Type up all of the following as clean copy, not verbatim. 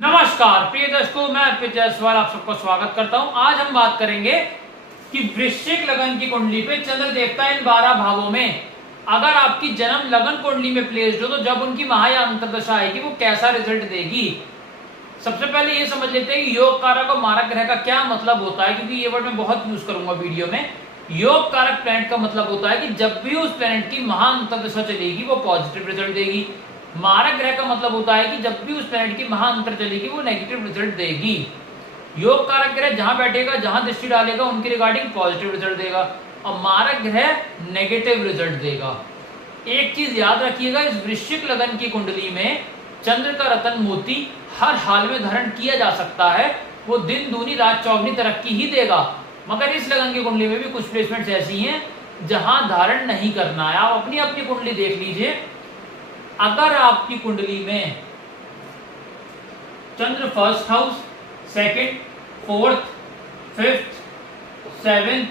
नमस्कार प्रिय दर्शकों, मैं अर्पित जायसवाल आप सबका स्वागत करता हूं। आज हम बात करेंगे कि वृश्चिक लगन की कुंडली पे चंद्र देवता इन 12 भावों में अगर आपकी जन्म लगन कुंडली में प्लेस्ड हो तो जब उनकी महा या अंतर्दशा आएगी वो कैसा रिजल्ट देगी। सबसे पहले ये समझ लेते हैं कि योग कारक और मारक ग्रह का क्या मतलब होता है, क्योंकि ये वर्ड मैं बहुत यूज करूंगा वीडियो में। योग कारक प्लैनेट का मतलब होता है कि जब भी उस प्लैनेट की महा अंतर्दशा चलेगी वो पॉजिटिव रिजल्ट देगी। मारक ग्रह का मतलब होता है कि जब भी उस प्लैनेट की महा अंतर चलेगी वो नेगेटिव रिजल्ट देगी। योग कारक ग्रह जहां बैठेगा, जहां दृष्टि डालेगा, उनके रिगार्डिंग पॉजिटिव रिजल्ट देगा और मारक ग्रह नेगेटिव रिजल्ट देगा। एक चीज याद रखिएगा, इस वृश्चिक लगन की कुंडली में चंद्र का रतन मोती हर हाल में धारण किया जा सकता है। वो दिन दूनी रात चौगनी तरक्की ही देगा। मगर इस लगन की कुंडली में भी कुछ प्लेसमेंट्स ऐसी हैं जहां धारण नहीं करना है। आप अपनी अपनी कुंडली देख लीजिए। अगर आपकी कुंडली में चंद्र first house, second, fourth, fifth, seventh,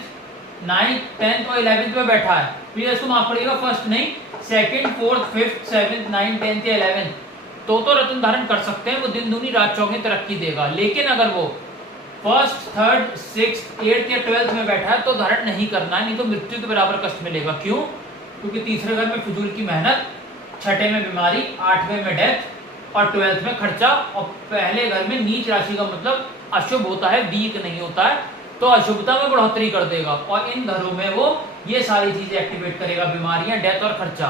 ninth, tenth और 11th में बैठा है तो ये इसको माफ पड़ेगा। फर्स्ट नहीं, second, fourth, fifth, seventh, ninth, tenth या 11th तो रत्न धारण कर सकते हैं। वो दिन दूनी रात चौगनी तरक्की देगा। लेकिन अगर वो फर्स्ट, थर्ड, सिक्स्थ, 8th या 12th में बैठा है तो धारण नहीं करना है, नहीं तो मृत्यु के बराबर कष्ट मिलेगा। क्यों? क्योंकि तीसरे घर में फिजूल की मेहनत, छठे में बीमारी, 8वें में डेथ और 12th में खर्चा और पहले घर में नीच राशि का मतलब अशुभ होता है, वीक नहीं होता है, तो अशुभता में बढ़ोतरी कर देगा और इन घरों में वो ये सारी चीजें एक्टिवेट करेगा, बीमारियां, डेथ और खर्चा।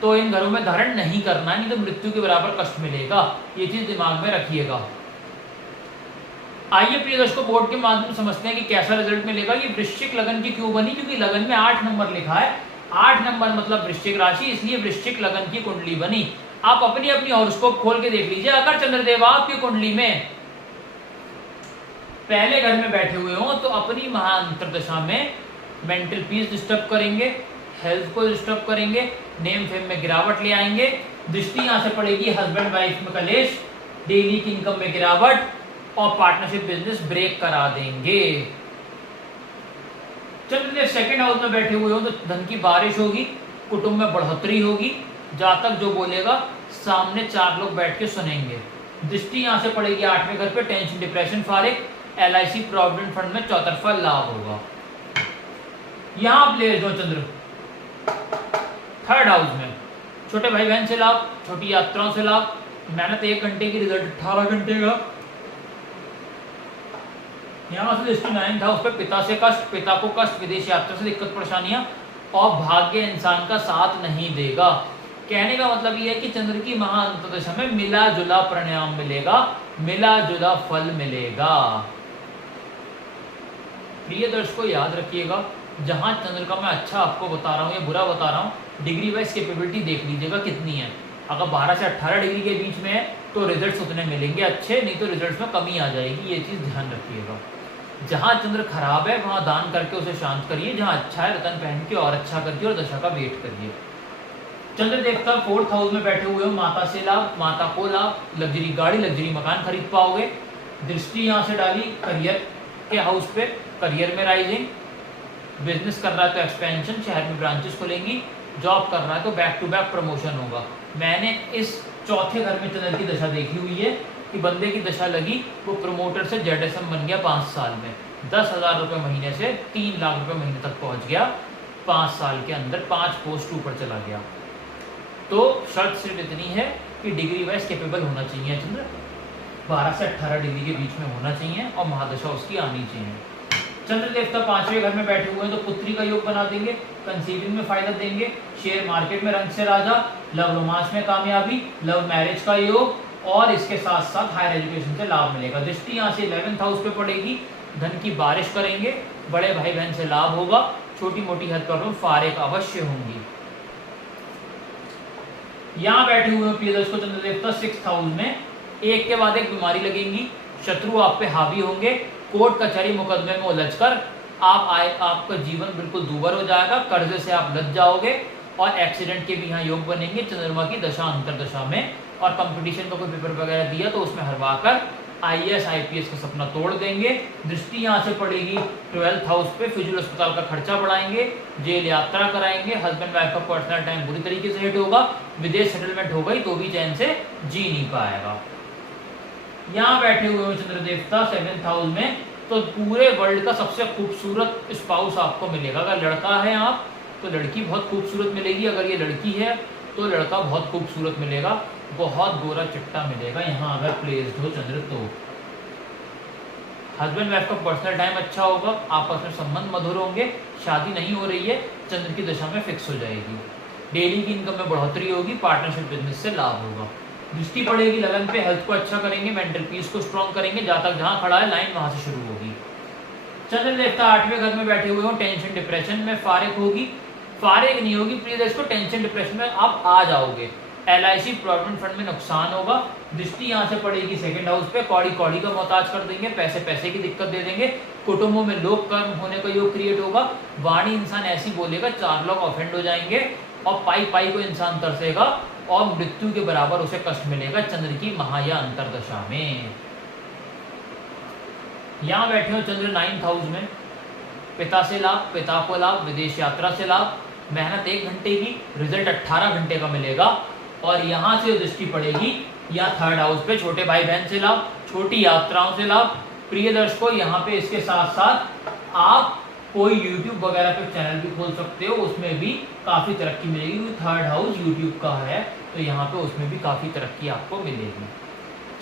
तो इन घरों में धारण नहीं करना है, नहीं तो मृत्यु के बराबर कष्ट मिलेगा। ये चीज दिमाग में रखिएगा। आइए प्रिय दर्शकों, बोर्ड के माध्यम से समझते हैं कि कैसा रिजल्ट मिलेगा। ये वृश्चिक लगन की क्यों बनी? क्योंकि लगन में 8 नंबर लिखा है। 8 नंबर मतलब वृश्चिक राशि, इसलिए वृश्चिक लगन की कुंडली बनी। आप अपनी अपनी हॉरोस्कोप खोल के देख लीजिए। अगर चंद्रदेव आपकी कुंडली में पहले घर में बैठे हुए हो तो अपनी महा अंतर्दशा में मेंटल पीस डिस्टर्ब करेंगे, हेल्थ को डिस्टर्ब करेंगे, नेम फेम में गिरावट ले आएंगे। दृष्टि यहां से पड़ेगी हस्बैंड वाइफ में कलेश, डेली की इनकम में गिरावट और पार्टनरशिप बिजनेस ब्रेक करा देंगे। चंद्रदेव सेकंड हाउस में बैठे हुए हो तो धन की बारिश होगी, कुटुंब में बढ़ोतरी होगी। जातक जो बोलेगा सामने 4 लोग बैठ के सुनेंगे। दृष्टि यहां से पड़ेगी 8वें घर पे, टेंशन, डिप्रेशन फारिग, LIC प्रोविडेंट फंड में चौतरफा लाभ होगा। यहां प्लेस हो चंद्र थर्ड हाउस में, छोटे भाई बहन से लाभ, छोटी यात्राओं से लाभ, मेहनत 1 घंटे की, रिजल्ट 18 घंटे का। यहाँ से दृष्टि 9th हाउस पे, पिता से कष्ट, पिता को कष्ट, विदेश यात्रा से दिक्कत परेशानियां और भाग्य इंसान का साथ नहीं देगा। कहने का मतलब ये है कि चंद्र की महा अंतर्दशा में मिला जुला परिणाम मिलेगा, मिला जुला फल मिलेगा। प्रिय दर्शकों याद रखिएगा, जहां चंद्र का मैं अच्छा आपको बता रहा हूँ या बुरा बता रहा हूँ, डिग्री वाइज कैपेबिलिटी देख लीजिएगा कितनी है। अगर 12 से 18 डिग्री के बीच में है तो रिजल्ट्स उतने मिलेंगे अच्छे, नहीं तो रिजल्ट्स में कमी आ जाएगी। ये चीज ध्यान रखिएगा। जहां चंद्र खराब है वहां दान करके उसे शांत करिए, जहां अच्छा है रतन पहन के और अच्छा करिए और दशा का वेट करिए। चंद्र देवता 4th हाउस में बैठे हुए हो, माता से लाभ, माता को लाभ, लग्जरी गाड़ी, लग्जरी मकान खरीद पाओगे। दृष्टि यहां से डाली करियर के हाउस पे, करियर में राइजिंग, बिजनेस कर रहा है तो एक्सपेंशन, शहर में ब्रांचेस खुलेंगी, जॉब कर रहा है तो बैक टू बैक प्रमोशन होगा। मैंने इस चौथे घर में चंद्र की दशा देखी हुई है कि बंदे की दशा लगी, वो प्रमोटर से ZSM बन गया 5 साल में, 10,000 रुपये महीने से 3 लाख रुपए महीने तक पहुंच गया। 5 साल के अंदर 5 पोस्ट ऊपर चला गया। तो शर्त सिर्फ इतनी है कि डिग्री वाइज कैपेबल होना चाहिए चंद्र, 12 से 18 डिग्री के बीच में होना चाहिए और महादशा उसकी आनी चाहिए। चंद्र देवता 5वें घर में बैठे हुए हैं तो पुत्री का योग बना देंगे, कंसीविंग में फायदा देंगे, शेयर मार्केट में रंग से राजा, लव रोमांस में कामयाबी, लव मैरिज का योग और इसके साथ साथ हायर एजुकेशन से लाभ मिलेगा। दृष्टि यहाँ से 11th हाउस पे पड़ेगी, धन की बारिश करेंगे, बड़े भाई बहन से लाभ होगा, छोटी मोटी हेल्थ प्रॉब्लम फारिग अवश्य होंगी। यहाँ बैठे हुए प्रिय दर्शकों चंद्र देवता 6th हाउस में, एक के बाद एक बीमारी लगेंगी, शत्रु आप पे हावी होंगे, कोर्ट कचहरी मुकदमे में उलझकर आपका जीवन बिल्कुल दूभर हो जाएगा, कर्जे से आप लद जाओगे और एक्सीडेंट के भी यहाँ योग बनेंगे चंद्रमा की दशा अंतर्दशा में। और कंपटीशन का कोई पेपर वगैरह दिया तो उसमें हरवाकर IAS IPS का सपना तोड़ देंगे। दृष्टि यहाँ से पड़ेगी 12th हाउस पे, फिजूल अस्पताल का खर्चा बढ़ाएंगे, जेल यात्रा कराएंगे, हस्बैंड वाइफ का पर्सनल टाइम बुरी तरीके से हिट होगा, विदेश सेटलमेंट हो गई तो भी चैन से जी नहीं पाएगा। यहाँ बैठे हुए हो चंद्र देवता 7th हाउस में, तो पूरे वर्ल्ड का सबसे खूबसूरत स्पाउस आपको मिलेगा। अगर लड़का है आप तो लड़की बहुत खूबसूरत मिलेगी, अगर ये लड़की है तो लड़का बहुत खूबसूरत मिलेगा, बहुत गोरा चिट्टा मिलेगा यहाँ अगर प्लेस्ड हो चंद्र। तो हस्बैंड वाइफ का पर्सनल टाइम अच्छा होगा, आपस में संबंध मधुर होंगे, शादी नहीं हो रही है चंद्र की दशा में फिक्स हो जाएगी। डेली की इनकम में बढ़ोतरी होगी, पार्टनरशिप बिजनेस से लाभ होगा। दृष्टि पड़ेगी लगन पे, हेल्थ को अच्छा करेंगे, मेंटल पीस को स्ट्रॉन्ग करेंगे, जातक जहां खड़ा है लाइन वहां से शुरू होगी। चंद्र देवता 8वें घर में बैठे हुए हो, टेंशन डिप्रेशन में फारिग होगी, फारिग नहीं होगी प्रिय दर्शकों, टेंशन डिप्रेशन में आप आ जाओगे। LIC प्रोविडेंट फंड में नुकसान होगा। दृष्टि यहाँ से पड़ेगी 2nd हाउस पे, कौड़ी कौड़ी का मोहताज कर देंगे, पैसे पैसे की दिक्कत दे देंगे, कुटुंबों में लोग कम होने का योग क्रिएट होगा। वाणी इंसान ऐसी बोलेगा 4 लोग ऑफेंड हो जाएंगे, और पाई पाई को इंसान तरसेगा और मृत्यु के बराबर उसे कष्ट मिलेगा चंद्र की महा या अंतरदशा में। यहाँ बैठे हो चंद्र 9th हाउस में, पिता से लाभ, पिता को लाभ, विदेश यात्रा से लाभ, मेहनत 1 घंटे की, रिजल्ट 18 घंटे का मिलेगा। और यहाँ से दृष्टि पड़ेगी या 3rd हाउस पे, छोटे भाई बहन से लाभ, छोटी यात्राओं से लाभ। प्रिय दर्शकों यहाँ पे इसके साथ साथ आप कोई YouTube वगैरह पे चैनल भी खोल सकते हो, उसमें भी काफी तरक्की मिलेगी, क्योंकि 3rd हाउस YouTube का है, तो यहाँ पे उसमें भी काफी तरक्की आपको मिलेगी।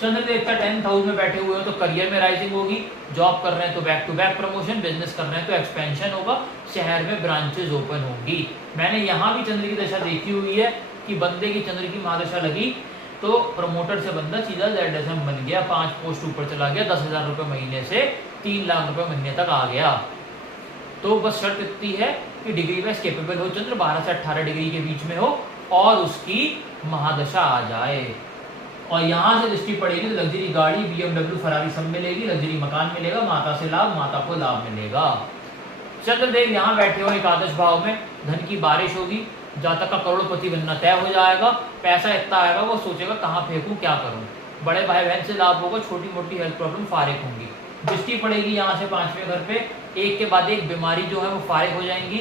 चंद्र देवता 10th हाउस में बैठे हुए हो तो करियर में राइजिंग होगी, जॉब कर रहे हैं तो back to back promotion, business कर रहे हैं तो एक्सपेंशन होगा, शहर में ब्रांचेज ओपन होंगी। मैंने यहाँ भी चंद्र की दशा देखी हुई है कि बंदे की चंद्र की महादशा लगी तो प्रमोटर से बंदा सीधा ZSM बन गया, 5 पोस्ट ऊपर चला गया, 10,000 रुपये महीने से 3 लाख रुपए महीने तक आ गया। तो बस शर्त इतनी है कि डिग्री वाइज कैपेबल हो चंद्र, 12 से 18 डिग्री के बीच में हो और उसकी महादशा आ जाए। और यहाँ से दृष्टि पड़ेगी तो लग्जरी गाड़ी, BMW, फरारी सब मिलेगी, लग्जरी मकान मिलेगा, माता से लाभ, माता को लाभ मिलेगा। चंद्रदेव यहाँ बैठे हो एकादश भाव में, धन की बारिश होगी, जातक का करोड़पति बनना तय हो जाएगा, पैसा इतना आएगा वो सोचेगा कहाँ फेंकूं, क्या करूं। बड़े भाई बहन से लाभ होगा, छोटी मोटी हेल्थ प्रॉब्लम फारिग होंगी। दृष्टि पड़ेगी यहाँ से 5वें घर पे, एक के बाद एक बीमारी जो है वो फारिग हो जाएंगी।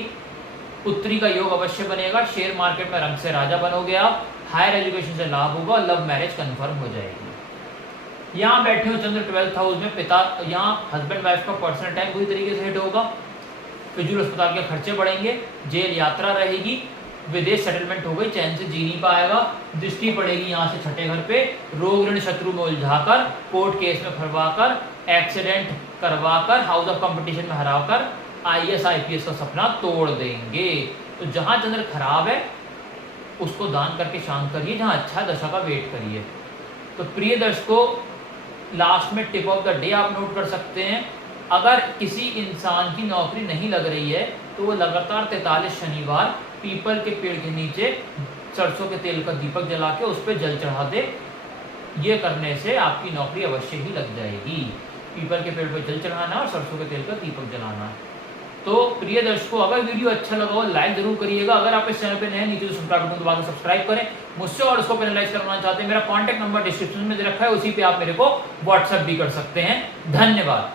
पुत्री का योग अवश्य बनेगा, शेयर मार्केट में रंग से राजा बनोगे आप, हायर एजुकेशन से लाभ होगा, लव मैरिज कंफर्म हो जाएगी। यहाँ बैठे हो चंद्र 12th हाउस में, पिता यहाँ हस्बैंड वाइफ का पर्सनल टाइम पूरी तरीके से हिट होगा, फिजूल अस्पताल के खर्चे बढ़ेंगे, जेल यात्रा रहेगी, विदेश सेटलमेंट हो गई, चैन से जी नहीं पाएगा। दृष्टि पड़ेगी यहाँ से 6ठे घर पे, रोग ऋण शत्रु में उलझाकर, कोर्ट केस में फरवाकर, एक्सीडेंट करवाकर, हाउस ऑफ कंपटीशन में हराकर IAS IPS का सपना तोड़ देंगे। तो जहां चंद्र खराब है उसको दान करके शांत करिए, जहां अच्छा दशा का वेट करिए। तो प्रिय दर्शकों, लास्ट में टिप ऑफ द डे आप नोट कर सकते हैं, अगर किसी इंसान की नौकरी नहीं लग रही है तो वो लगातार 43 शनिवार पीपल के पेड़ के नीचे सरसों के तेल का दीपक जला के उस पर जल चढ़ा दे। ये करने से आपकी नौकरी अवश्य ही लग जाएगी। पीपल के पेड़ पर जल चढ़ाना और सरसों के तेल का दीपक जलाना। तो प्रिय दर्शकों, अगर वीडियो अच्छा लगा हो लाइक जरूर करिएगा। अगर आप इस चैनल पे नए हैं, नीचे जो सब्सक्राइब बटन दबा के सब्सक्राइब करें। मुझसे और उसको पेनलाइज करवाना चाहते हैं, मेरा कॉन्टैक्ट नंबर डिस्क्रिप्शन में दे रखा है, उसी पे आप मेरे को व्हाट्सएप भी कर सकते हैं। धन्यवाद।